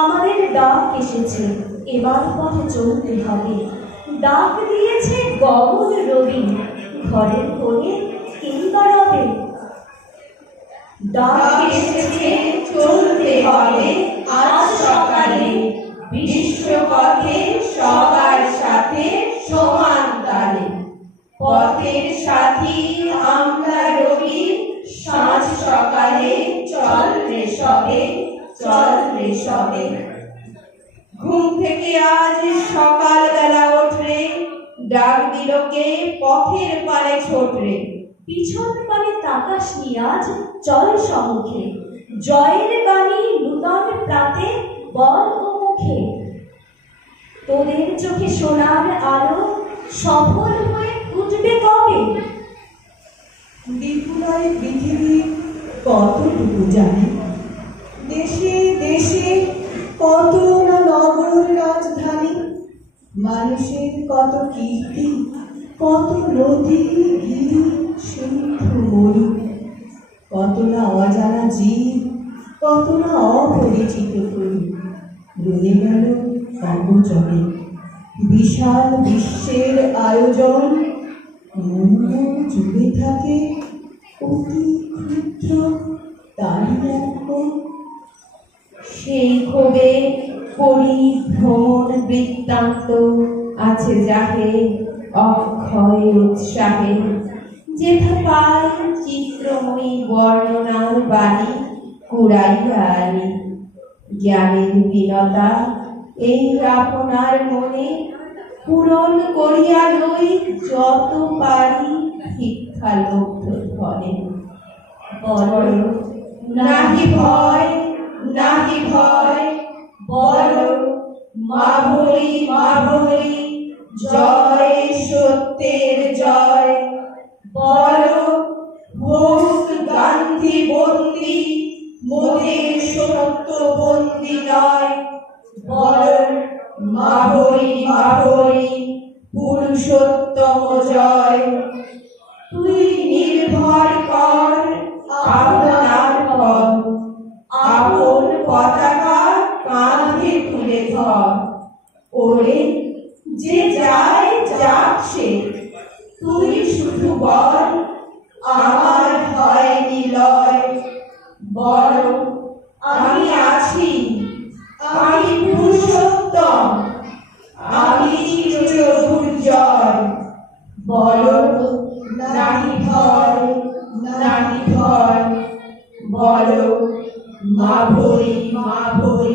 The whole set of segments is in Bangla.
আমাদের ডাক এসেছে, এবার পথে চলতে হবে। ডাক দিয়েছে গগন রবি, ঘরের কোণে কিংবা রবে। ডাক এসেছে চলতে হবে আজ সকালে, বিশ্বপথে সবার সাথে সমান তালে। পথের সাথী আমরা রবি, সাজ সকালে চল রে সবে, চল রে সবে। ঘুম থেকে আজ সকালবেলা ওঠরে, ডাক দিল কে পথের পানে ছোটরে। পিছন পানে তাকাস নি আজ, চল সম্মুখে, জয়ের বাণী নূতন প্রাতে বল ও মুখে। তোদের চোখে সোনার আলো সফল হয়ে উঠবে কবে? বিপুলায় পৃথিবী কতটুকু জানে, দেশে দেশে কত না নগর রাজধানী, মানুষের কত কীর্তি, কত নদী গিরি সিন্ধু মরু, কত না অজানা জীব, কত না অপরিচিত ফুল রয়ে গেল অগোচরে। বিশাল বিশ্বের আয়োজন মঙ্গল জুড়ে থাকে অতি ক্ষুদ্র তারই এখন। সেই ক্ষোভে পরিভ্রমণ বৃত্তান্ত আছে যাহে অক্ষয় উৎসাহে। যেথা পাই চিত্রময়ী বর্ণনার বাণী কুড়াইয়া আনি। জ্ঞানের বিনতা এই আপনার মনে পূরণ করিয়া লই যত পারি শিক্ষা লব্ধ ফলে। বল নাহি ভয়, নাহি ভয়, বল মা ভৈ, মা ভৈ, জয় সত্যের জয়। বল হোক গান্ধী বন্দী, মোদের সত্য বন্দী নয়। বল মা ভৈ, মা ভৈ, পুরুষোত্তম জয়। তুই নির্ভর কর আপনার পথ, আপন পতাকা কাঁধে তুলে ধর। ওরে যে যায় যাক সে, তুই শুধু বল আমার হয় নিলয়। বল আমি আছি, আমি পুরুষোত্তম, আমি চিরদুর্জয়। বল নাহি ভয়, নাহি ভয়, বল মা ভৈ, মা ভৈ,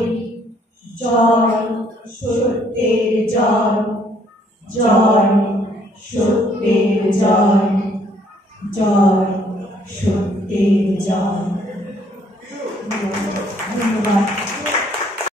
জয় সত্যের জয়, জয় সত্যের জয়, জয় সত্যের জয়। ধন্যবাদ।